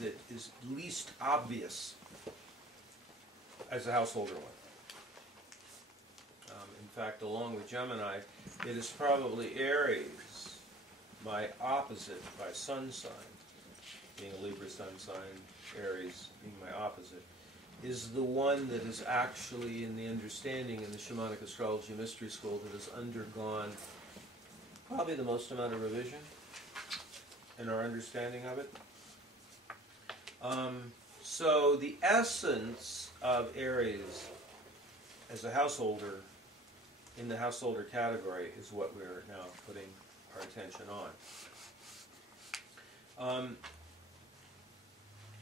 that is least obvious as a householder one. In fact, along with Gemini, it is probably Aries, my opposite by sun sign, being a Libra sun sign, Aries being my opposite, is the one that is actually in the understanding in the Shamanic Astrology Mystery School that has undergone probably the most amount of revision in our understanding of it. So the essence of Aries as a householder, in the householder category, is what we're now putting our attention on.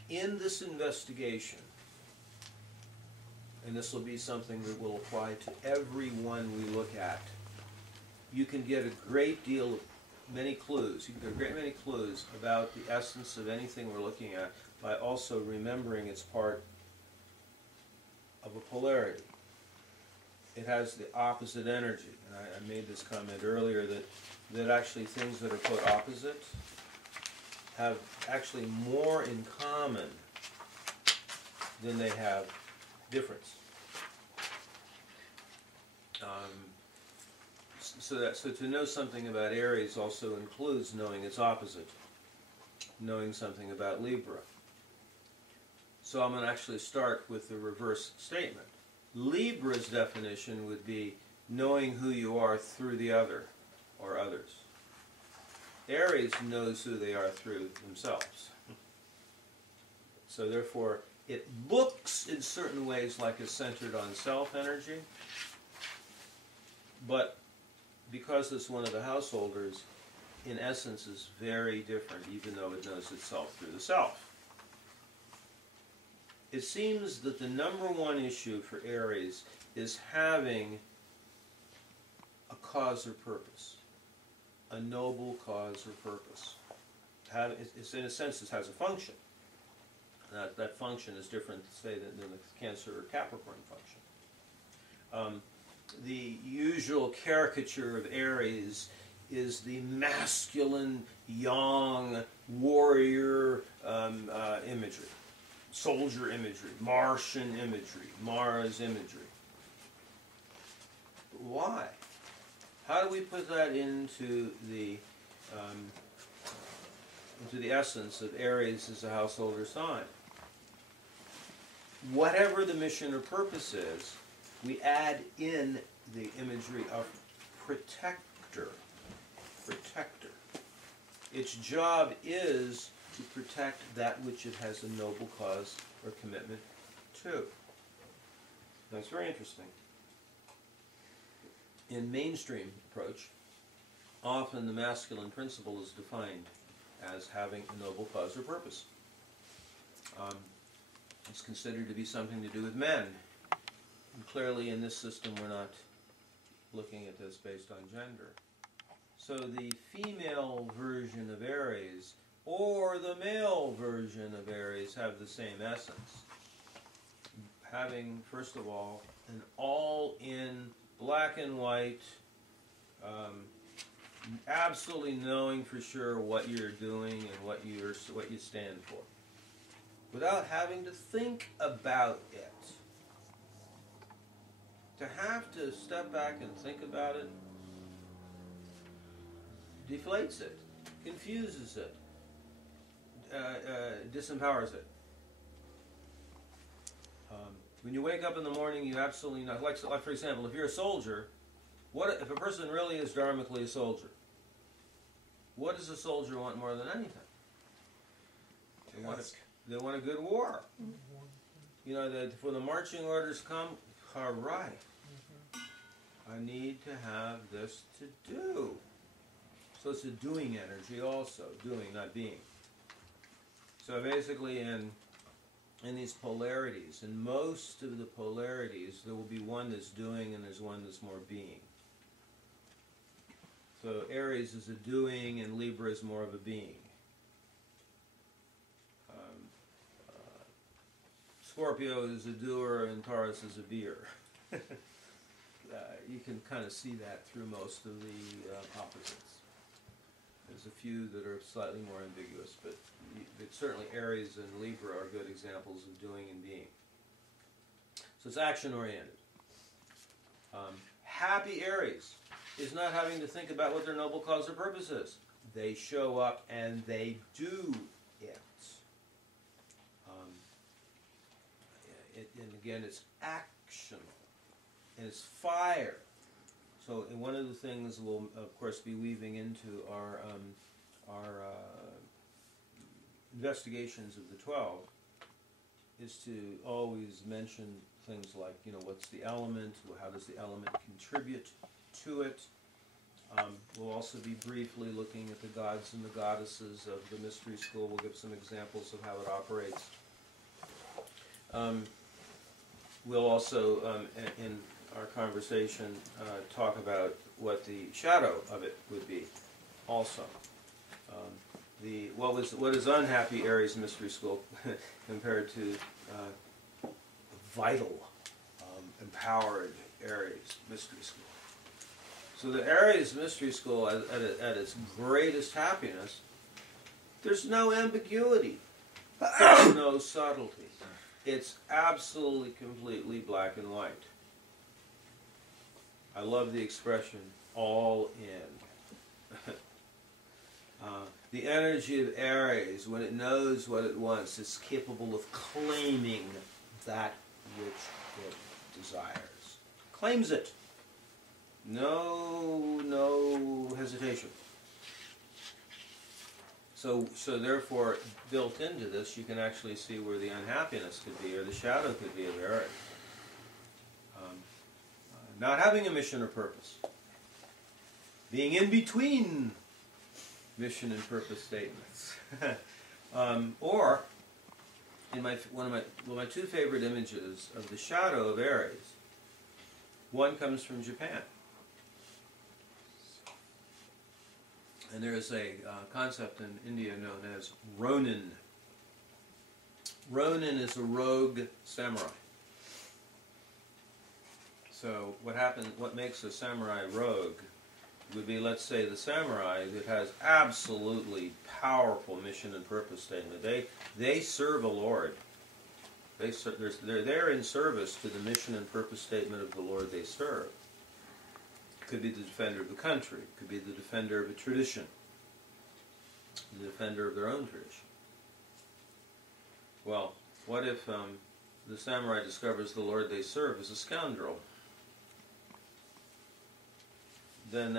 In this investigation, and this will be something that will apply to everyone we look at, you can get a great deal of many clues. You can get a great many clues about the essence of anything we're looking at by also remembering it's part of a polarity. It has the opposite energy. And I made this comment earlier that actually things that are put opposite have actually more in common than they have difference. So to know something about Aries also includes knowing its opposite, knowing something about Libra. So I'm going to actually start with the reverse statement. Libra's definition would be knowing who you are through the other or others. Aries knows who they are through themselves. So therefore, it looks in certain ways like it's centered on self energy, but because it's one of the householders, in essence is very different, even though it knows itself through the self. It seems that the number one issue for Aries is having a cause or purpose, a noble cause or purpose. It's, in a sense, it has a function. That function is different, say, than the Cancer or Capricorn function. The usual caricature of Aries is the masculine, young, warrior imagery, soldier imagery, Martian imagery, Mars imagery. Why? How do we put that into the essence of Aries as a householder sign? Whatever the mission or purpose is, we add in the imagery of protector. Protector. Its job is to protect that which it has a noble cause or commitment to. That's very interesting. In mainstream approach, often the masculine principle is defined as having a noble cause or purpose. It's considered to be something to do with men. And clearly in this system we're not looking at this based on gender. So the female version of Aries or the male version of Aries have the same essence. Having, first of all, an all-in black and white, absolutely knowing for sure what you're doing and what you stand for, without having to think about it. To have to step back and think about it deflates it, confuses it, disempowers it. When you wake up in the morning, you absolutely know. Like for example, if you're a soldier, what if a person really is dharmically a soldier? What does a soldier want more than anything? They want a good war. You know, that when the marching orders come, all right, I need to have this to do. So it's a doing energy also, doing, not being. So basically in these polarities, in most of the polarities, there will be one that's doing and there's one that's more being. So Aries is a doing and Libra is more of a being. Scorpio is a doer and Taurus is a beer. You can kind of see that through most of the opposites. There's a few that are slightly more ambiguous, but certainly Aries and Libra are good examples of doing and being. So it's action-oriented. Happy Aries is not having to think about what their noble cause or purpose is. They show up and they do it. And again, it's actional, and it's fire. So, and one of the things we'll, of course, be weaving into our investigations of the 12 is to always mention things like, you know, what's the element, how does the element contribute to it. We'll also be briefly looking at the gods and the goddesses of the Mystery School. We'll give some examples of how it operates. We'll also, in our conversation, talk about what the shadow of it would be also. What is unhappy Aries Mystery School compared to vital, empowered Aries Mystery School. So the Aries Mystery School, at its greatest happiness, there's no ambiguity, there's no subtlety. It's absolutely, completely black and white. I love the expression, all in. The energy of Aries, when it knows what it wants, is capable of claiming that which it desires. Claims it. No hesitation. So therefore, built into this, you can actually see where the unhappiness could be, or the shadow could be of Aries. Not having a mission or purpose. Being in between mission and purpose statements. Or, in my two favorite images of the shadow of Aries, one comes from Japan. And there is a concept in India known as Ronin. Ronin is a rogue samurai. So what makes a samurai rogue would be, let's say, the samurai that has absolutely powerful mission and purpose statement. They serve a lord. They're there in service to the mission and purpose statement of the lord they serve. Could be the defender of the country, could be the defender of a tradition, the defender of their own tradition. Well, what if the samurai discovers the lord they serve is a scoundrel? Then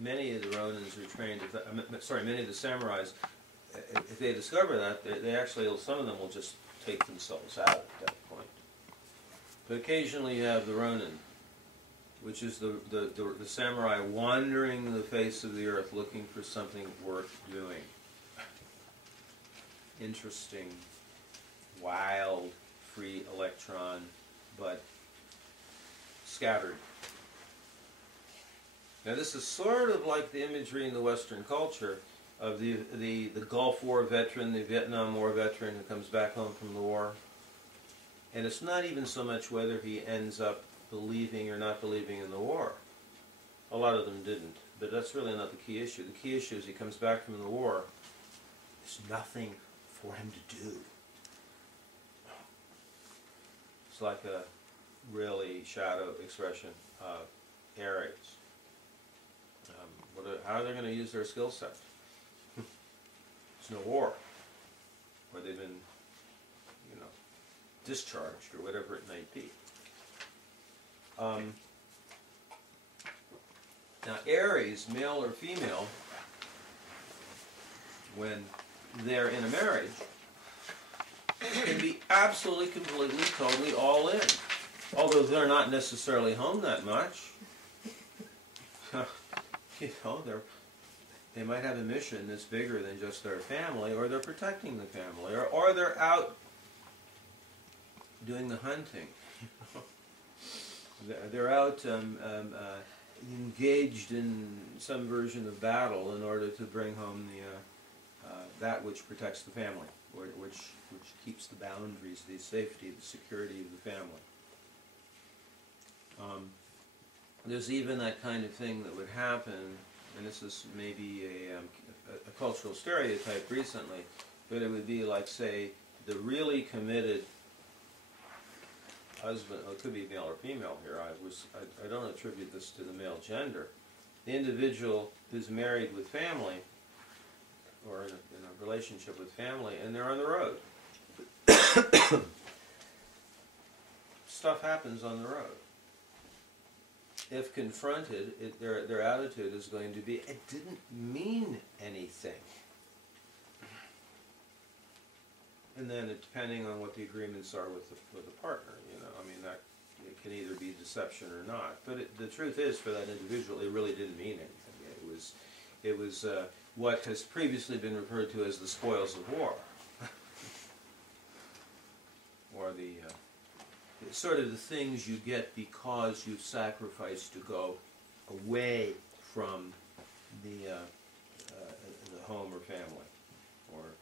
many of the Ronins are trained, many of the samurais, if they discover that, they actually, some of them will just take themselves out at that point. But occasionally you have the Ronin, which is the samurai wandering the face of the earth looking for something worth doing. Interesting, wild, free electron, but scattered. Now this is sort of like the imagery in the Western culture of the Gulf War veteran, the Vietnam War veteran who comes back home from the war. And it's not even so much whether he ends up believing or not believing in the war. A lot of them didn't, but that's really not the key issue. The key issue is he comes back from the war, there's nothing for him to do. It's like a really shadow expression of Aries. How are they going to use their skill set? There's no war, or they've been, discharged, or whatever it might be. Now, Aries, male or female, when they're in a marriage, can be absolutely, completely, totally all in. Although they're not necessarily home that much. They might have a mission that's bigger than just their family, or they're protecting the family, or they're out doing the hunting. They're out engaged in some version of battle in order to bring home that which protects the family, or which keeps the boundaries, the safety, the security of the family. There's even that kind of thing that would happen and this is maybe a cultural stereotype recently, but it would be like, say, the really committed husband, it could be male or female here, I don't attribute this to the male gender. The individual who's married with family, or in a relationship with family, and they're on the road. Stuff happens on the road. If confronted, their attitude is going to be, it didn't mean anything. And then, depending on what the agreements are with the partner, I mean, that it can either be deception or not. But the truth is, for that individual, it really didn't mean anything. It was what has previously been referred to as the spoils of war, or the sort of the things you get because you've sacrificed to go away from the home or family or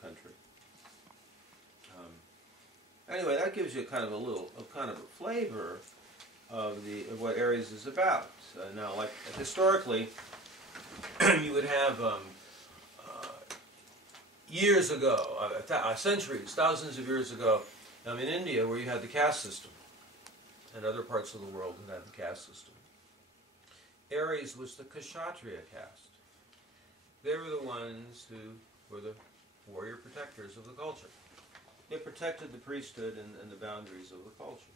country. Anyway, that gives you kind of a flavor of what Aries is about. Now, like historically, you would have years ago, centuries, thousands of years ago, in India, where you had the caste system, and other parts of the world that had the caste system. Aries was the Kshatriya caste. They were the ones who were the warrior protectors of the culture. They protected the priesthood and the boundaries of the culture.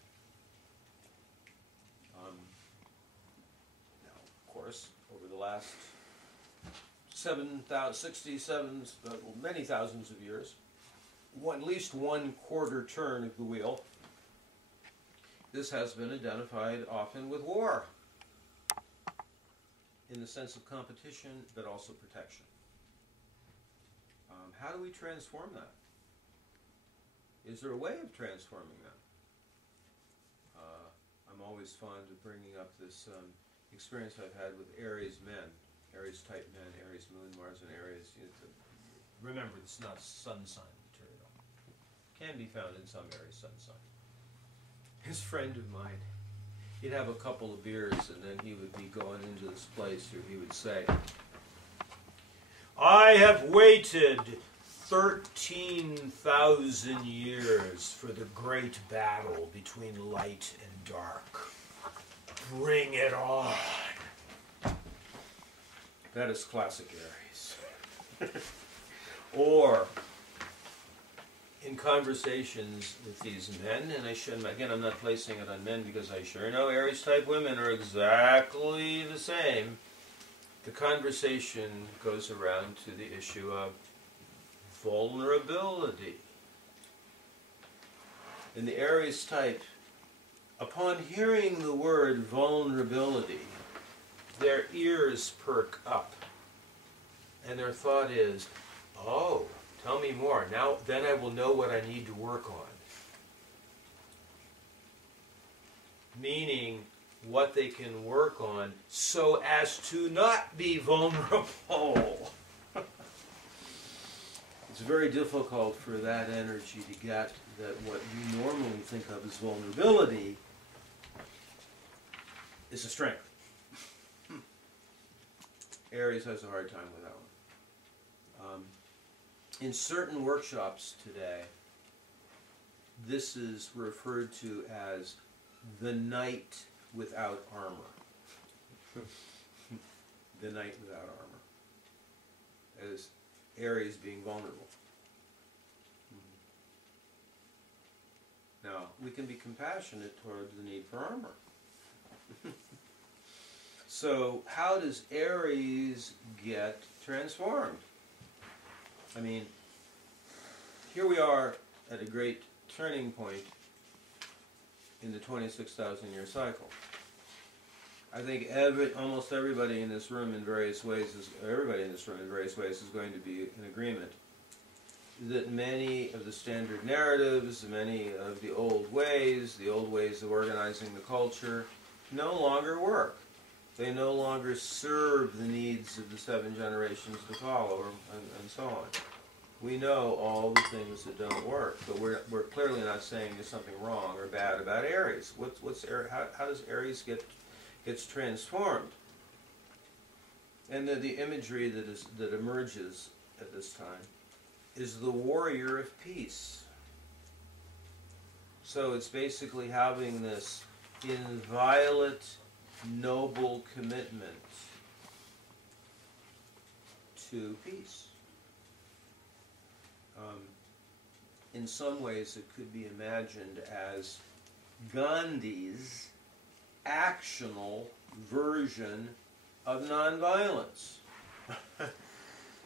Now, of course, over the last many thousands of years, at least one quarter turn of the wheel, this has been identified often with war, in the sense of competition, but also protection. How do we transform that? Is there a way of transforming that? I'm always fond of bringing up this experience I've had with Aries men, Aries-type men, Aries moon, Mars and Aries. Remember, it's not sun sign material. Can be found in some Aries sun sign. His friend of mine, he'd have a couple of beers and then he would be going into this place where he would say, I have waited 13,000 years for the great battle between light and dark. Bring it on. That is classic Aries. Or in conversations with these men, and again, I'm not placing it on men because I sure know Aries-type women are exactly the same. The conversation goes around to the issue of vulnerability. In the Aries type, upon hearing the word vulnerability, their ears perk up. And their thought is, oh, tell me more. Now, then I will know what I need to work on. Meaning, what they can work on so as to not be vulnerable. It's very difficult for that energy to get that what you normally think of as vulnerability is a strength. Aries has a hard time with that one. In certain workshops today, this is referred to as the knight without armor. The knight without armor. As Aries being vulnerable. Now, we can be compassionate toward the need for armor. So, how does Aries get transformed? I mean, here we are at a great turning point in the 26,000-year cycle. I think almost everybody in this room in various ways is going to be in agreement that many of the standard narratives, many of the old ways of organizing the culture, no longer work. They no longer serve the needs of the 7 generations to follow, and so on. We know all the things that don't work, but we're clearly not saying there's something wrong or bad about Aries. How does Aries gets transformed? And the imagery that emerges at this time is the warrior of peace. So it's basically having this inviolate, noble commitment to peace. In some ways, it could be imagined as Gandhi's actional version of nonviolence.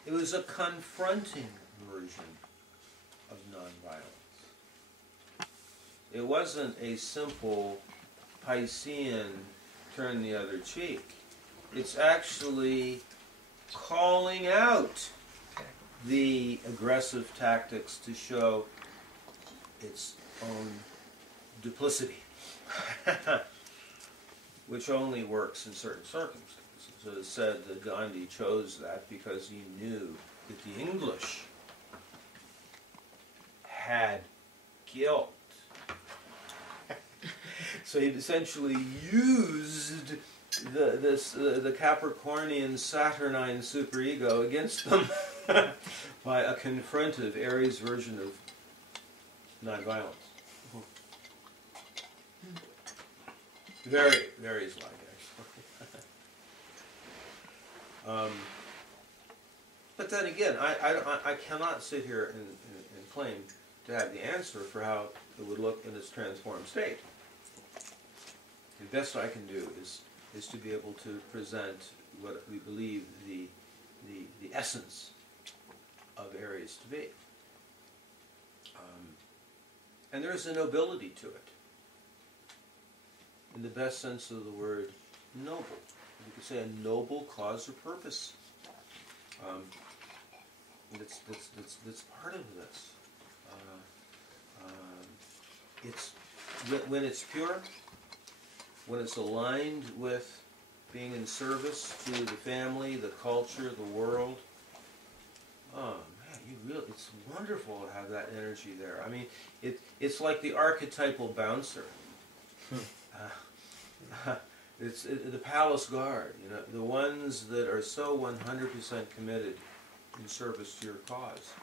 It was a confronting version of nonviolence. It wasn't a simple Piscean turn the other cheek. It's actually calling out the aggressive tactics to show its own duplicity, which only works in certain circumstances. So it's said that Gandhi chose that because he knew that the English had guilt. So he essentially used the Capricornian Saturnine superego against them by a confrontive Aries version of nonviolence. Very, very Islamic, actually. But then again, I cannot sit here and claim to have the answer for how it would look in its transformed state. The best I can do is to be able to present what we believe the essence of Aries to be. And there is a nobility to it. In the best sense of the word, noble. You could say a noble cause or purpose. That's part of this. It's when it's pure, when it's aligned with being in service to the family, the culture, the world. Oh man, it's wonderful to have that energy there. I mean, it's like the archetypal bouncer. It's the palace guard, you know, the ones that are so 100% committed in service to your cause.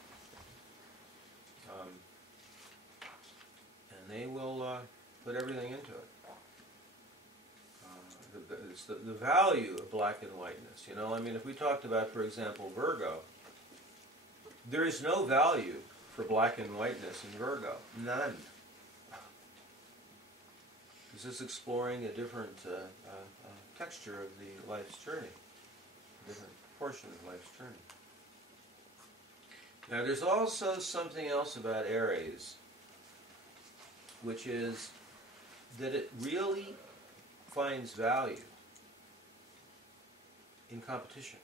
And they will put everything into it. It's the value of black and whiteness, you know. I mean, if we talked about, for example, Virgo, there is no value for black and whiteness in Virgo. None. This is exploring a different texture of the life's journey, a different portion of life's journey. Now, there's also something else about Aries, which is that it really finds value in competition.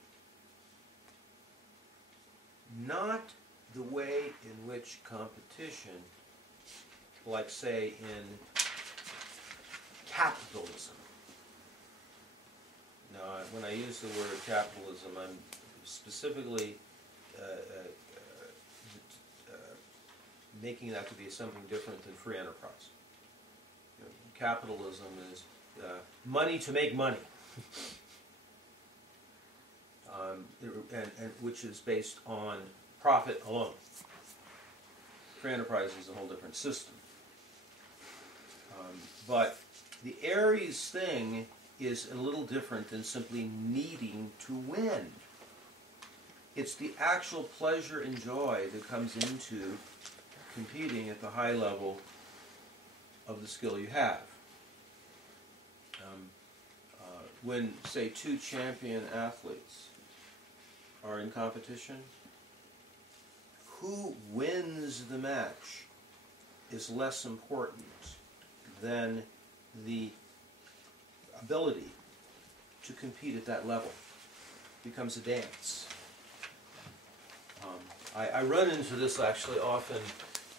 Not the way in which competition, like say in capitalism. Now, when I use the word capitalism, I'm specifically making that to be something different than free enterprise. You know, capitalism is money to make money, and which is based on profit alone. Free enterprise is a whole different system. But the Aries thing is a little different than simply needing to win. It's the actual pleasure and joy that comes into competing at the high level of the skill you have. When, say, two champion athletes are in competition, who wins the match is less important than the ability to compete at that level. It becomes a dance. I run into this actually often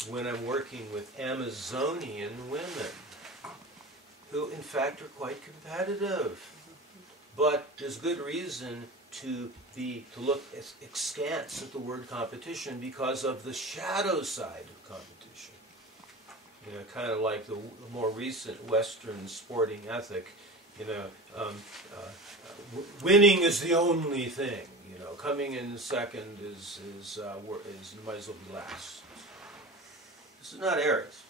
when I'm working with Amazonian women, who in fact are quite competitive. But there's good reason to look askance at the word competition because of the shadow side of competition. You know, kind of like the more recent Western sporting ethic, you know, winning is the only thing. You know, coming in second is you might as well be last. This is not Aries.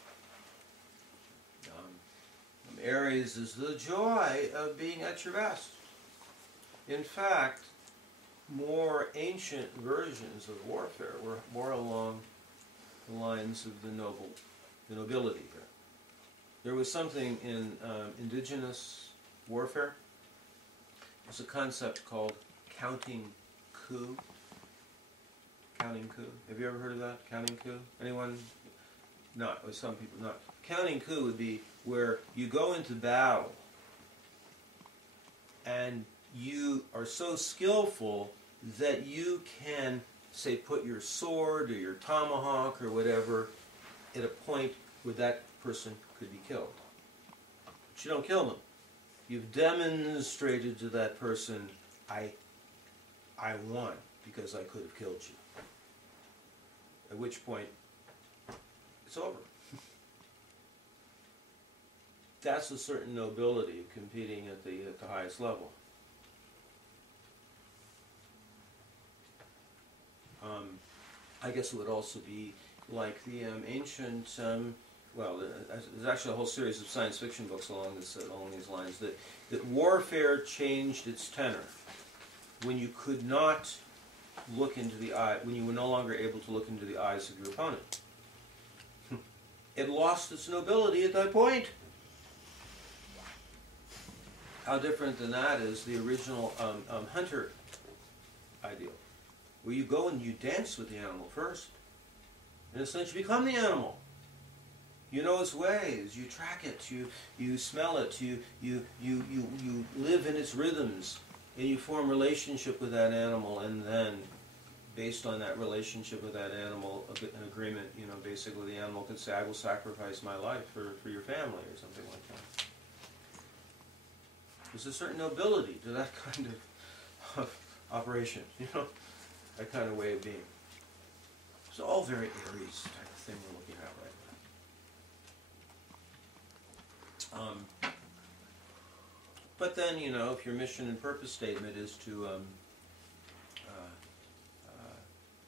Aries is the joy of being at your best. In fact, more ancient versions of warfare were more along the lines of the nobility here. There was something in indigenous warfare. There's a concept called counting coup. Counting coup. Have you ever heard of that? Counting coup? Anyone? Not. Or some people not. Counting coup would be where you go into battle and you are so skillful that you can, say, put your sword or your tomahawk or whatever at a point where that person could be killed. But you don't kill them. You've demonstrated to that person, I won because I could have killed you. At which point, it's over. That's a certain nobility of competing at the highest level. I guess it would also be like the ancient, well, there's actually a whole series of science fiction books along these lines, that warfare changed its tenor when you could not look into the eye, when you were no longer able to look into the eyes of your opponent. It lost its nobility at that point. How different than that is the original hunter ideal, where you go and you dance with the animal first. In a sense, you become the animal. You know its ways, you track it, you smell it, you live in its rhythms, and you form relationship with that animal, and then, based on that relationship with that animal, an agreement, you know, basically the animal could say, I will sacrifice my life for your family, or something like that. There's a certain nobility to that kind of operation, you know, that kind of way of being. It's all very Aries type of thing we're looking at right now. But then, you know, if your mission and purpose statement is to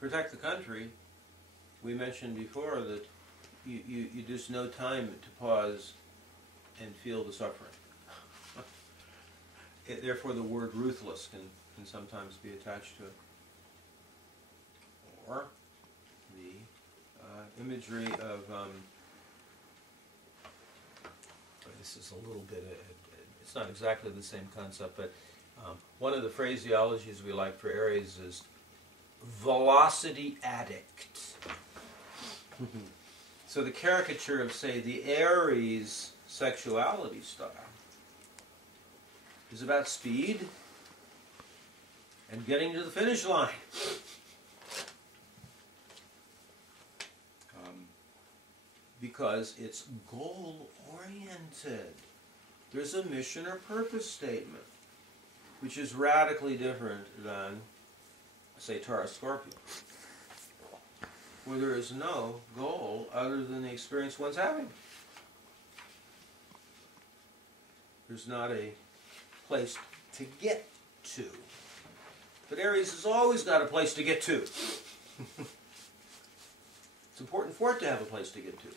protect the country, we mentioned before that you just no time to pause and feel the suffering. Therefore, the word ruthless can sometimes be attached to it. Or the imagery of, this is a little bit, it's not exactly the same concept, but one of the phraseologies we like for Aries is velocity addict. So the caricature of, say, the Aries sexuality style is about speed and getting to the finish line. Because it's goal-oriented. There's a mission or purpose statement, which is radically different than, say, Taurus Scorpio, where there is no goal other than the experience one's having. There's not a place to get to. But Aries has always got a place to get to. It's important for it to have a place to get to.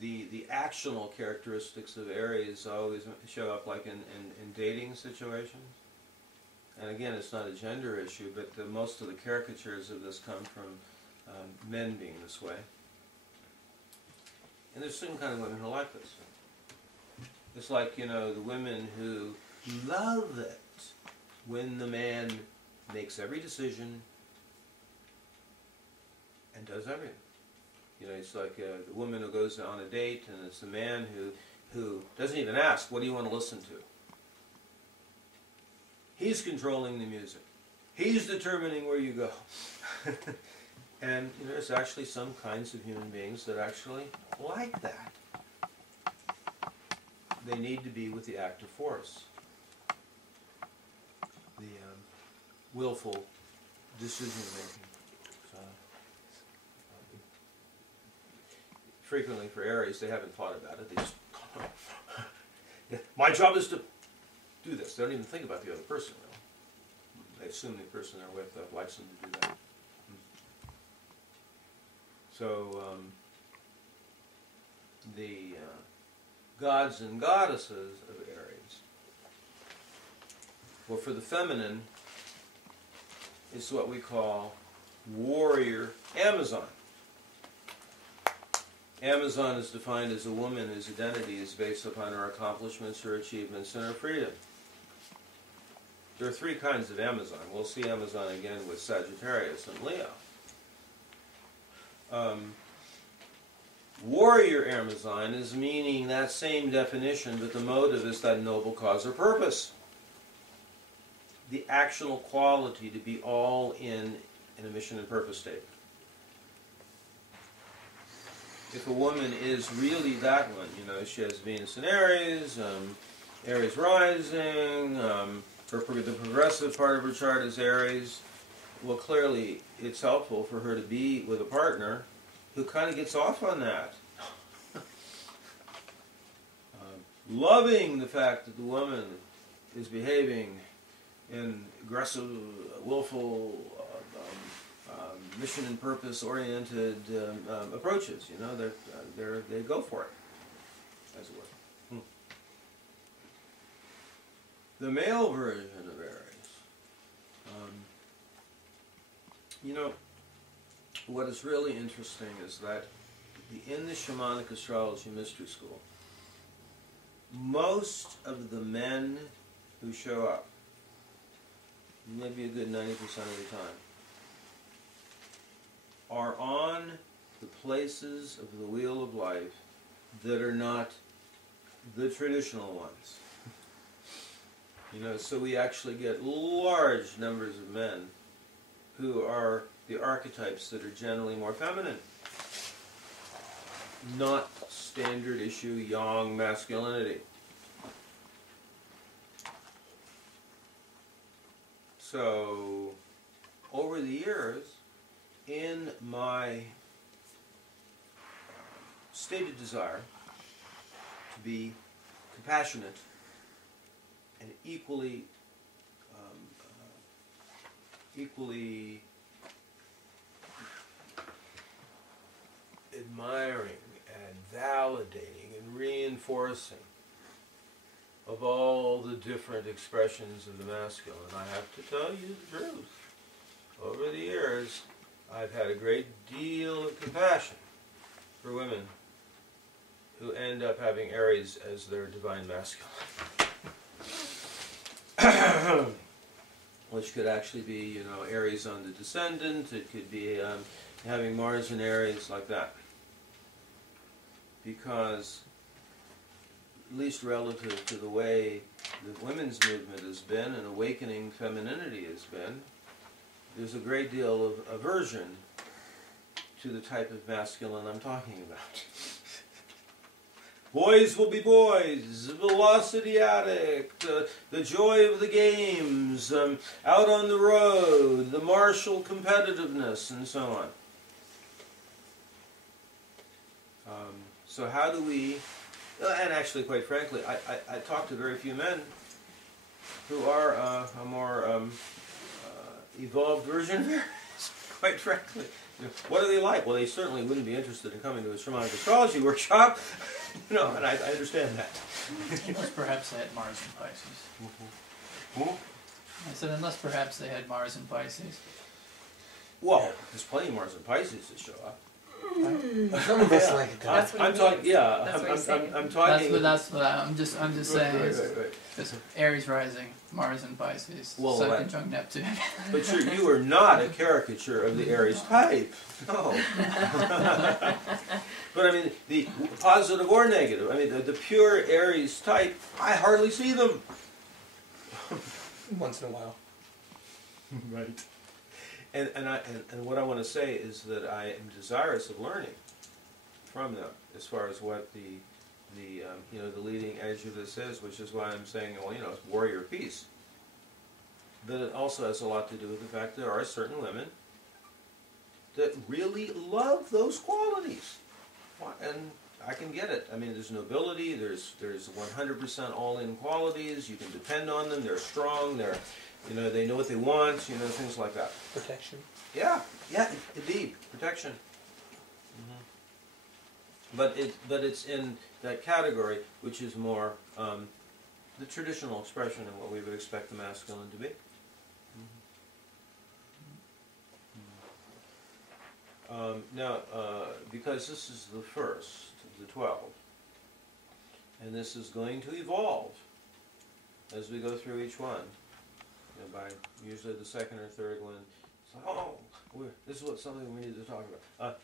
The actional characteristics of Aries always show up like in dating situations. And again, it's not a gender issue, but most of the caricatures of this come from men being this way. And there's certain kind of women who like this. It's like, you know, the women who love it when the man makes every decision and does everything. You know, it's like the woman who goes on a date, and it's the man who doesn't even ask, what do you want to listen to? He's controlling the music. He's determining where you go. And you know, there's actually some kinds of human beings that actually like that. They need to be with the active force. The willful decision-making. Frequently for Aries, they haven't thought about it. They just My job is to do this. They don't even think about the other person, really. They assume the person they're with likes them to do that. So, the gods and goddesses of Aries, well, for the feminine, it's what we call warrior Amazon. Amazon is defined as a woman whose identity is based upon her accomplishments, her achievements, and her freedom. There are three kinds of Amazon. We'll see Amazon again with Sagittarius and Leo. Warrior Amazon is meaning that same definition, but the motive is that noble cause or purpose. The actual quality to be all in a mission and purpose statement. If a woman is really that one, you know, she has Venus in Aries, Aries rising, the progressive part of her chart is Aries, well, clearly it's helpful for her to be with a partner who kind of gets off on that. Loving the fact that the woman is behaving in aggressive, willful, mission and purpose-oriented approaches. You know, they go for it, as it were. The male version of Aries. You know, what is really interesting is that in the Shamanic Astrology Mystery School, most of the men who show up, maybe a good 90% of the time, are on the places of the wheel of life that are not the traditional ones. You know, so we actually get large numbers of men who are the archetypes that are generally more feminine. Not standard issue yang masculinity. So, over the years, in my stated desire to be compassionate and equally admiring and validating and reinforcing of all the different expressions of the masculine, I have to tell you the truth. Over the years, I've had a great deal of compassion for women who end up having Aries as their divine masculine. Which could actually be, you know, Aries on the descendant. It could be having Mars in Aries, like that. Because, at least relative to the way the women's movement has been and awakening femininity has been, there's a great deal of aversion to the type of masculine I'm talking about. Boys will be boys, velocity addict, the joy of the games, out on the road, the martial competitiveness, and so on. So how do we, and actually quite frankly, I talk to very few men who are a more evolved version of Aries, quite frankly. You know, what are they like? Well, they certainly wouldn't be interested in coming to a Shamanic Astrology workshop. You know, and I understand that. Unless perhaps they had Mars in Pisces. Mm-hmm. I said unless perhaps they had Mars in Pisces. Well, there's plenty of Mars in Pisces that show up. Some of us like it. That's what I'm talking. Yeah, That's what he's saying. I'm talking. That's what I'm just saying. Right. Because Aries rising, Mars in Pisces, Well, Sun that- conjunct Neptune. But you are not a caricature of the Aries type. No. But I mean, the positive or negative. I mean, the pure Aries type. I hardly see them. Once in a while. Right. And what I want to say is that I am desirous of learning from them as far as what the leading edge of this is, which is why I'm saying, well, you know, it's warrior peace. But it also has a lot to do with the fact there are certain women that really love those qualities. And I can get it. I mean, there's nobility, there's 100% all-in qualities, you can depend on them, they're strong, they know what they want, things like that. Protection. Yeah, indeed, protection. But it's in that category, which is more the traditional expression of what we would expect the masculine to be. Now, because this is the first of the 12, and this is going to evolve as we go through each one, by usually the second or third one, it's like, oh, this is something we need to talk about.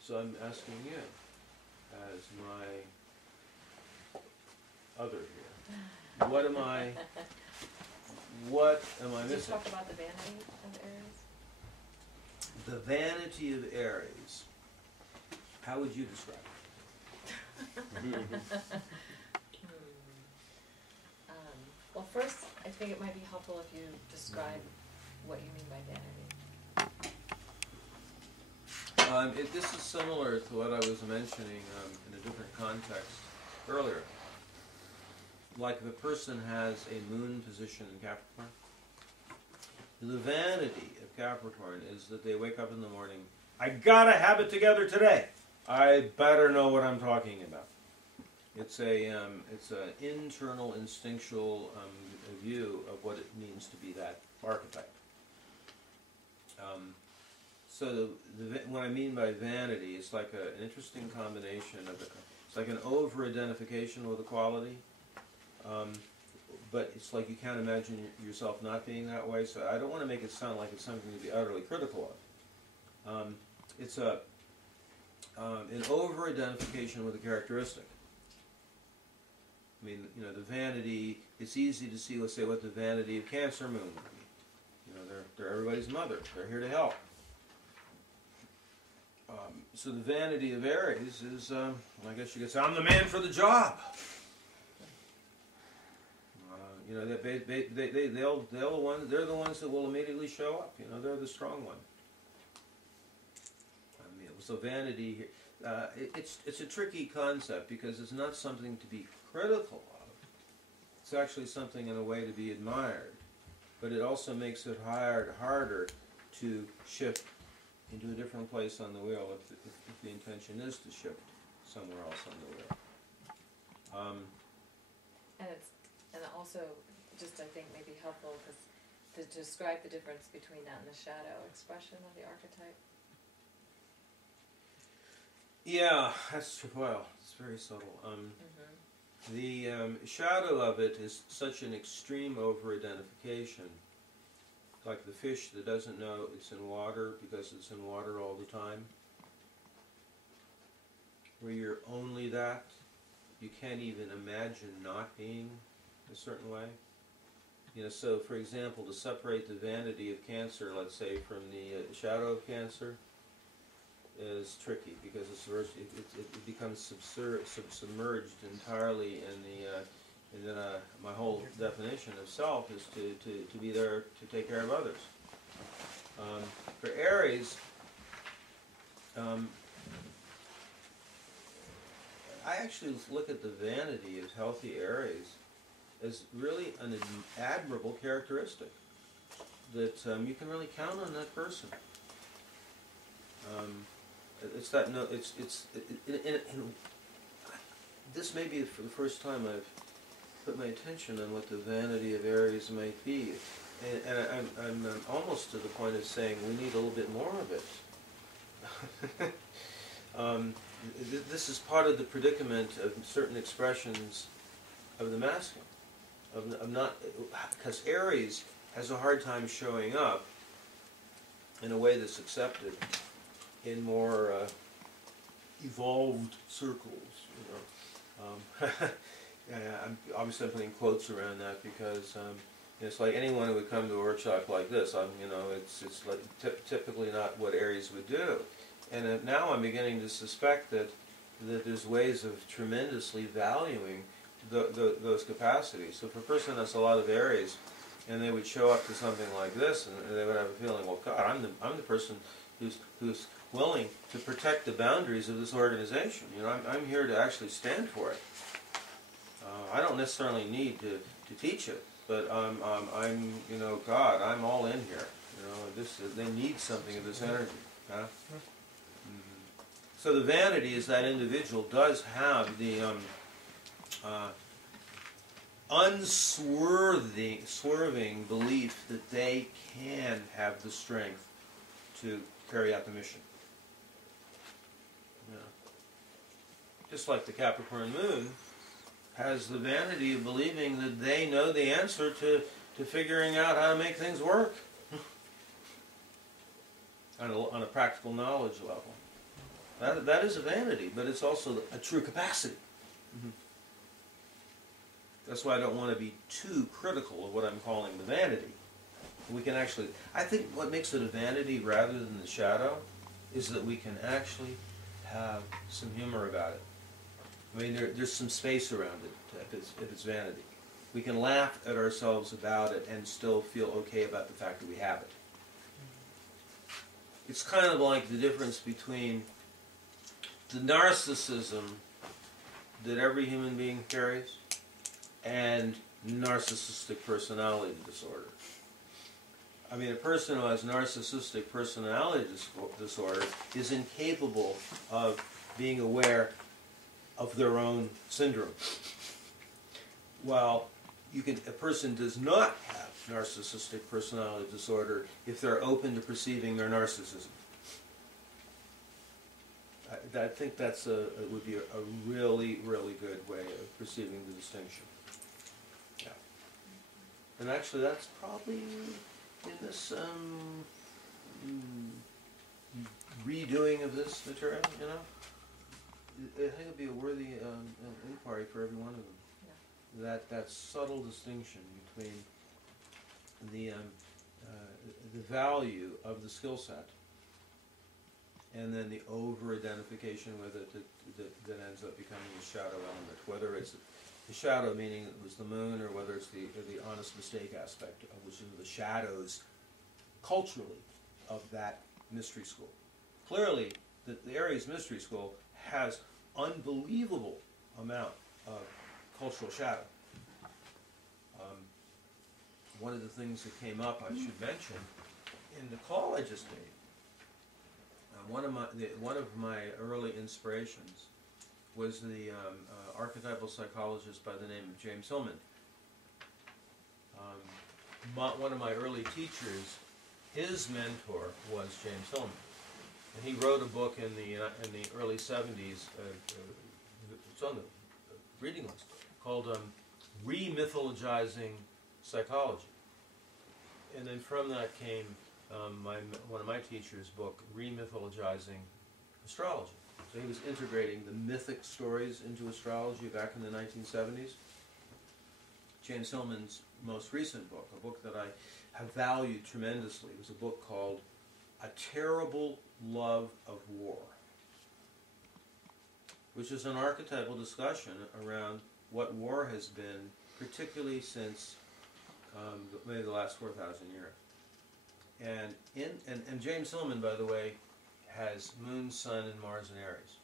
So I'm asking you, as my other here, what am I Did you missing? talk about the vanity of Aries? The vanity of Aries. How would you describe it? Well, first, I think it might be helpful if you describe what you mean by vanity. This is similar to what I was mentioning in a different context earlier. Like if a person has a moon position in Capricorn, the vanity of Capricorn is that they wake up in the morning, I gotta have it together today. I better know what I'm talking about. It's an internal, instinctual view of what it means to be that archetype. So what I mean by vanity, it's like an interesting combination of it. It's like an over-identification with a quality, but it's like you can't imagine yourself not being that way. So I don't want to make it sound like it's something to be utterly critical of. It's an over-identification with a characteristic. I mean, the vanity. It's easy to see, let's say, what the vanity of Cancer moon would be. They're everybody's mother. They're here to help. So the vanity of Aries is, I guess you could say, I'm the man for the job. They're the ones that will immediately show up. They're the strong one. So vanity, it's a tricky concept because it's not something to be critical of. It's actually something in a way to be admired, but it also makes it harder to shift into a different place on the wheel if the intention is to shift somewhere else on the wheel. And also, just I think may be helpful because to describe the difference between that and the shadow expression of the archetype. Yeah, that's true. Well, it's very subtle. The shadow of it is such an extreme over-identification, like the fish that doesn't know it's in water because it's in water all the time, where you're only that. You can't even imagine not being a certain way. So for example, to separate the vanity of Cancer, let's say, from the shadow of Cancer, is tricky because it becomes submerged entirely in my whole definition of self is to be there to take care of others. For Aries, I actually look at the vanity of healthy Aries as really an admirable characteristic that you can really count on that person. It's that no. This may be for the first time I've put my attention on what the vanity of Aries might be, and I'm almost to the point of saying we need a little bit more of it. This is part of the predicament of certain expressions of the masculine, of not, because Aries has a hard time showing up in a way that's accepted in more evolved circles, obviously I'm putting quotes around that because it's like anyone who would come to a workshop like this. It's like typically not what Aries would do, and now I'm beginning to suspect that there's ways of tremendously valuing those capacities. So for a person that's a lot of Aries, and they would show up to something like this, and they would have a feeling, well, God, I'm the person who's willing to protect the boundaries of this organization. You know, I'm here to actually stand for it. I don't necessarily need to teach it, but I'm, you know, God, I'm all in here. You know, they need something of this energy. Huh? So the vanity is that individual does have the unswerving belief that they can have the strength to carry out the mission. Yeah. Just like the Capricorn moon has the vanity of believing that they know the answer to figuring out how to make things work on a practical knowledge level. That is a vanity, but it's also a true capacity. Mm-hmm. That's why I don't want to be too critical of what I'm calling the vanity. We can actually, I think what makes it a vanity rather than the shadow is that we can actually have some humor about it. I mean, there's some space around it if it's vanity. We can laugh at ourselves about it and still feel okay about the fact that we have it. It's kind of like the difference between the narcissism that every human being carries and narcissistic personality disorder. I mean, a person who has narcissistic personality disorder is incapable of being aware of their own syndrome. While a person does not have narcissistic personality disorder if they're open to perceiving their narcissism. I think that's would be a really, really good way of perceiving the distinction. Yeah. And actually, that's probably in this redoing of this material, you know? I think it would be a worthy inquiry for every one of them. Yeah. That subtle distinction between the value of the skill set and then the over-identification with it that ends up becoming a shadow element, whether it's the shadow meaning it was the moon, or whether it's the honest mistake aspect, which is the shadows culturally of that mystery school. Clearly, the Aries Mystery School has unbelievable amount of cultural shadow. One of the things that came up, I should mention, in the call I just made, one of my early inspirations was the archetypal psychologist by the name of James Hillman. One of my early teachers, his mentor was James Hillman, and he wrote a book in the early 70s. It's on the reading list, called Re-Mythologizing Psychology. And then from that came one of my teachers' book, Re-Mythologizing Astrology. So he was integrating the mythic stories into astrology back in the 1970s. James Hillman's most recent book, a book that I have valued tremendously, was a book called A Terrible Love of War, which is an archetypal discussion around what war has been, particularly since maybe the last 4,000 years. And James Hillman, by the way, has Moon, Sun, and Mars in Aries.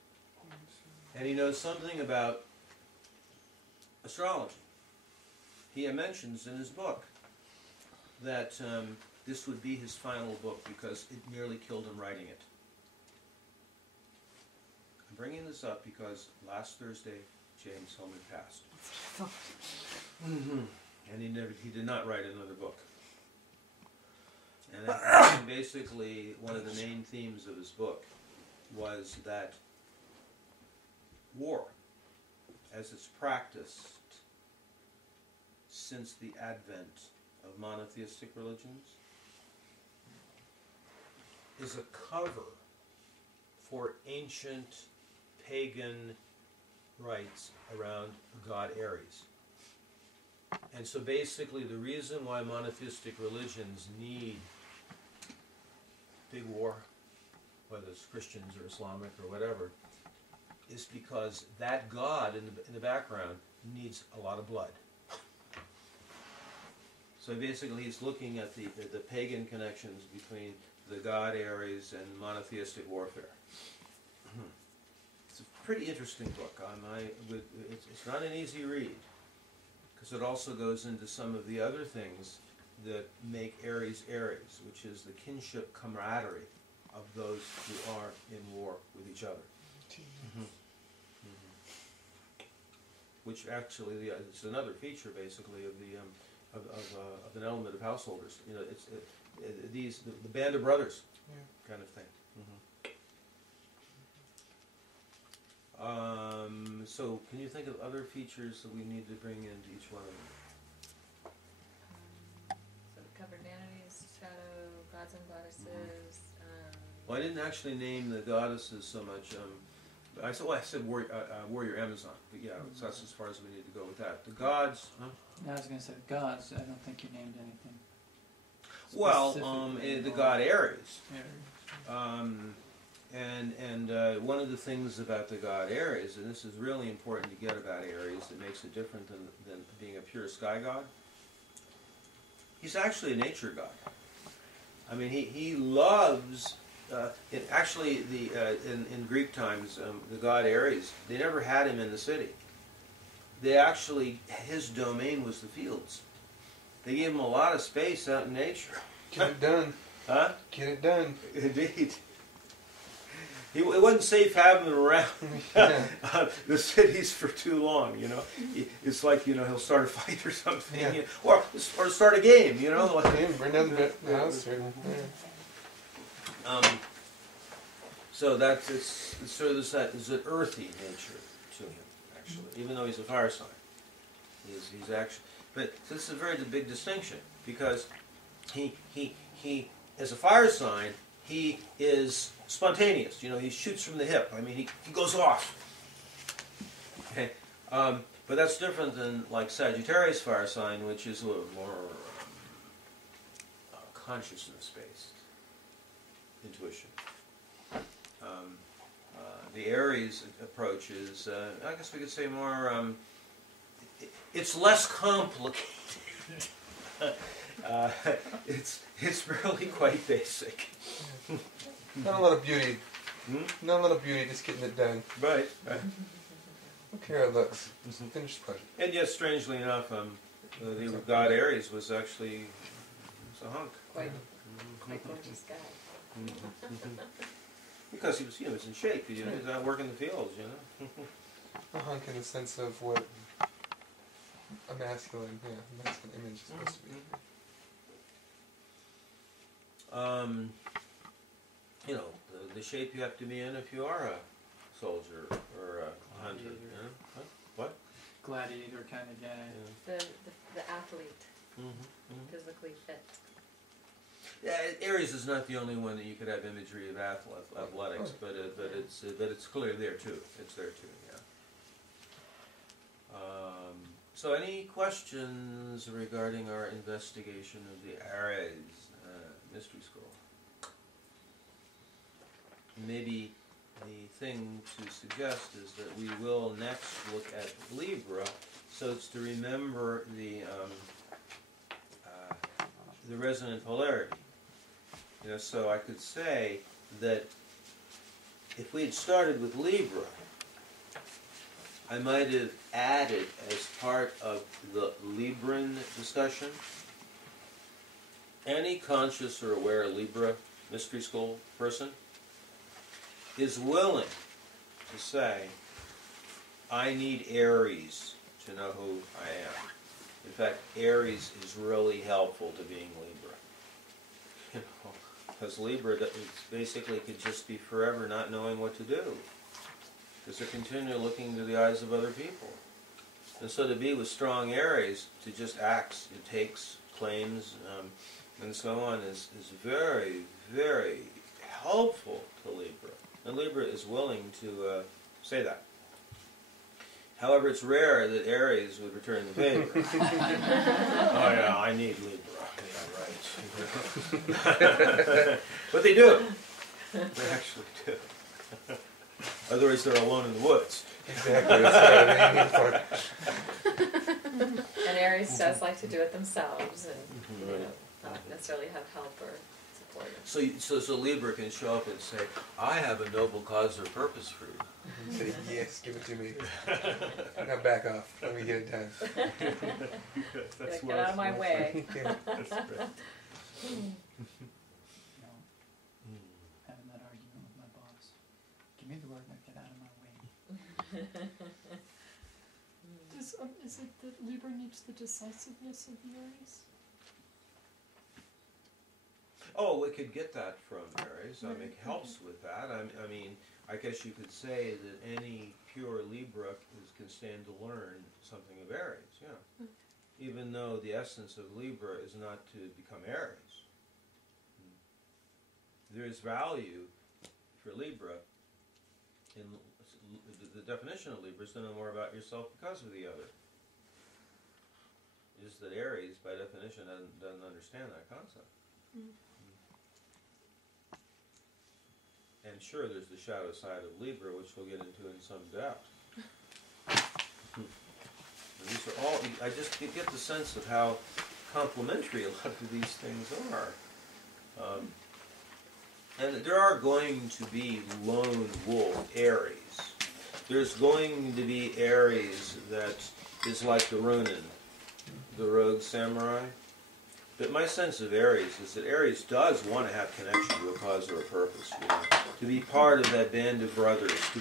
And he knows something about astrology. He mentions in his book that this would be his final book because it nearly killed him writing it. I'm bringing this up because last Thursday, James Hillman passed. And he did not write another book. And basically, one of the main themes of his book was that war, as it's practiced since the advent of monotheistic religions, is a cover for ancient pagan rites around the god Aries. And so basically the reason why monotheistic religions need big war, whether it's Christians or Islamic or whatever, is because that god in the background needs a lot of blood. So basically he's looking at the pagan connections between the god Aries, and monotheistic warfare. It's a pretty interesting book. It's not an easy read, because it also goes into some of the other things that make Aries Aries, which is the kinship camaraderie of those who are in war with each other. Which actually, it's another feature basically of the of an element of householders. You know, it's the band of brothers kind of thing. So, can you think of other features that we need to bring into each one of them? So we covered vanities, shadow, gods and goddesses. Well, I didn't actually name the goddesses so much. I said warrior Amazon, but yeah, so that's as far as we need to go with that. The gods, huh? I was going to say gods. I don't think you named anything. Well, Specifically the god Aries. Aries. And one of the things about the god Aries, and this is really important to get about Aries, that makes it different than being a pure sky god. He's actually a nature god. I mean, he loves. In Greek times, the god Aries, they never had him in the city. They actually, his domain was the fields. They gave him a lot of space out in nature. Get it done. Huh? Get it done. Indeed. It wasn't safe having him around the cities for too long, you know. It's like, you know, he'll start a fight or something, Yeah. you know, or start a game, you know. Bring down the house. So that's it's sort of there's an earthy nature to him, actually, even though he's a fire sign. He's actually, but this is a very big distinction, because he as a fire sign, he is spontaneous. You know, he shoots from the hip. I mean, he goes off. Okay, but that's different than like Sagittarius fire sign, which is a little more consciousness-based intuition. The Aries approach is, I guess we could say more, it's less complicated. It's really quite basic. Not a lot of beauty. Not a lot of beauty, just getting it done. Right. Look how it looks. Finished project. And yet, strangely enough, the god Aries was actually a hunk. Quite gorgeous guy. Because he was, you know, he was in shape. You know, he was out working the fields. You know. A hunk in the sense of what a masculine image is supposed to be. You know, the shape you have to be in if you are a soldier or a hunter. You know? Huh? What? Gladiator kind of guy. Yeah. The athlete, physically fit. Yeah, Aries is not the only one that you could have imagery of athletics, but it's clearly there too. It's there too. Yeah. So, any questions regarding our investigation of the Aries Mystery School? Maybe the thing to suggest is that we will next look at Libra, so it's to remember the resonant polarity. You know, so I could say that if we had started with Libra, I might have added as part of the Libran discussion, any conscious or aware Libra Mystery School person is willing to say, I need Aries to know who I am. In fact, Aries is really helpful to being Libra. You know, because Libra basically could just be forever not knowing what to do. Because they're continually looking into the eyes of other people. And so to be with strong Aries, to just acts, it takes, claims, and so on, is very, very helpful to Libra. And Libra is willing to say that. However, it's rare that Aries would return the favor. Oh yeah, I need Libra. Yeah, right. But they do. They actually do. Otherwise, they're alone in the woods. Exactly. That's right. And Aries does like to do it themselves, and you know, not necessarily have help or for you. So Libra can show up and say, I have a noble cause or purpose for you. Say, yes, give it to me. Now back off. Let me get it done. Yeah, get out of my way. That's great. You know, having that argument with my boss. Give me the word and get out of my way. Is it that Libra needs the decisiveness of the Aries? Oh, it could get that from Aries. I mean, it helps with that. I mean, I guess you could say that any pure Libra can stand to learn something of Aries, yeah. Even though the essence of Libra is not to become Aries. There is value for Libra in the definition of Libra is to know more about yourself because of the other. Is that Aries, by definition, doesn't understand that concept. And sure, there's the shadow side of Libra, which we'll get into in some depth. And these are all, I just get the sense of how complementary a lot of these things are. And there are going to be lone wolf Aries. There's going to be Aries that is like the Ronin, the rogue samurai. But my sense of Aries is that Aries does want to have connection to a cause or a purpose, you know, to be part of that band of brothers, to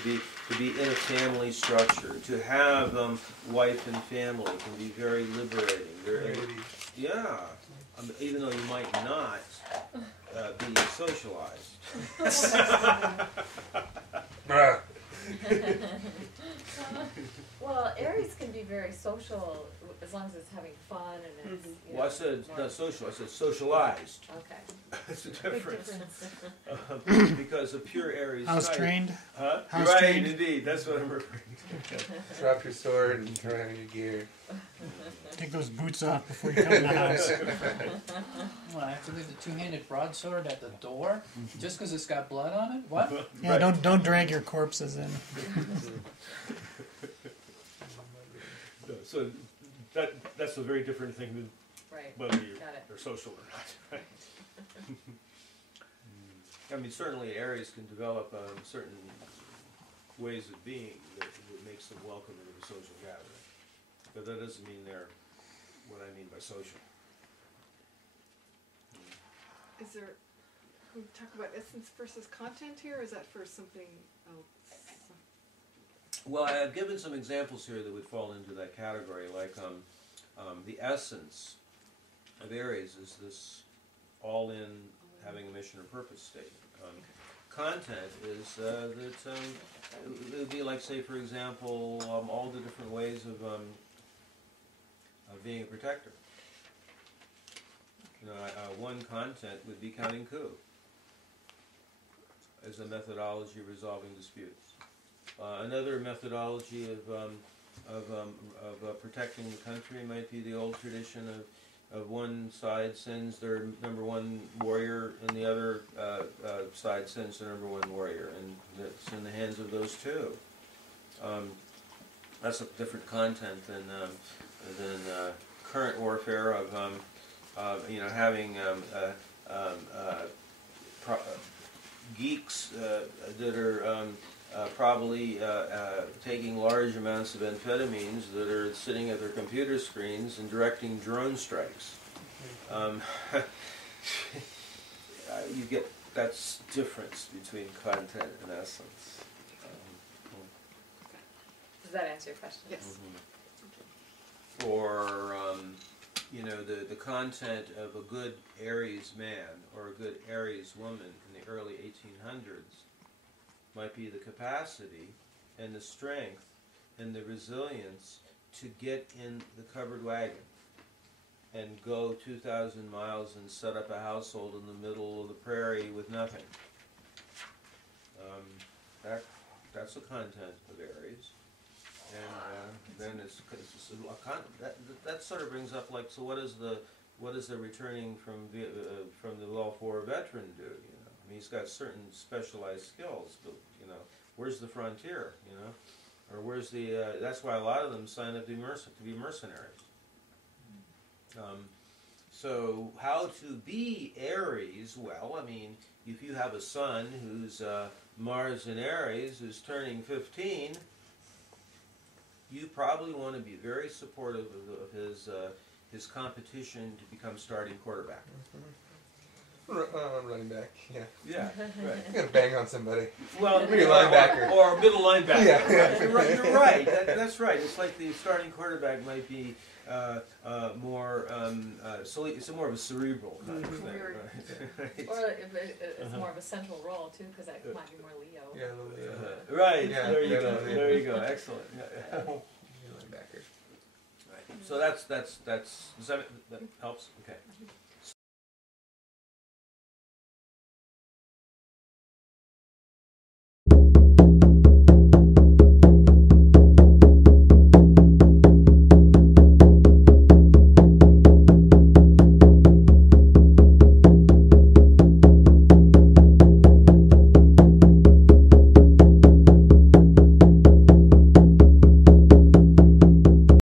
be in a family structure, to have wife and family can be very liberating. Yeah, even though you might not be socialized. Bruh. Well, Aries can be very social as long as it's having fun and it's. You Well, I know, said more- not social, I said socialized. Okay. That's a Big difference. difference. Because a pure Aries House type- trained. Huh? House Right, trained. indeed. That's what I'm referring to. Drop your sword and throw down your gear. Take those boots off before you come in the house. Well, I have to leave the two-handed broadsword at the door just because it's got blood on it? What? Yeah, don't drag your corpses in. So that's a very different thing than Right. whether you're Got it. social or not. Right? I mean, certainly Aries can develop certain ways of being that makes them welcome into the social gathering. But that doesn't mean they're what I mean by social. Is there, we talk about essence versus content here, or is that for something else? Well, I have given some examples here that would fall into that category, like the essence of Aries is this all-in having a mission or purpose statement. Content is that it would be like, say, for example, all the different ways of being a protector. You know, one content would be counting coup as a methodology of resolving disputes. Another methodology of protecting the country might be the old tradition of one side sends their number one warrior and the other side sends their number one warrior, and it's in the hands of those two. That's a different content than current warfare of you know, having geeks that are probably taking large amounts of amphetamines that are sitting at their computer screens and directing drone strikes. You get that's difference between content and essence. Does that answer your question? Yes. Or you know, the content of a good Aries man or a good Aries woman in the early 1800s might be the capacity and the strength and the resilience to get in the covered wagon and go 2,000 miles and set up a household in the middle of the prairie with nothing. That's the content of Aries. And then that sort of brings up, like, so what does the returning from the World War veteran do? You know, I mean, he's got certain specialized skills, but you know, where's the frontier? You know, or where's the? That's why a lot of them sign up to be mercenaries. So how to be Aries? Well, I mean, if you have a son who's Mars in Aries, who's turning 15, you probably want to be very supportive of his competition to become starting quarterback. Running back, yeah. Yeah, right. I'm gonna bang on somebody. Well, Maybe linebacker. or middle linebacker. Yeah. You're right. You're right. That's right. It's like the starting quarterback might be more. It's more of a cerebral kind of thing. Right? Or if it's more of a central role too, because that might be more Leo. Yeah, Right. Yeah, There you yeah, go. yeah. There you go. Excellent. Yeah. linebacker. Right. So that helps. Okay.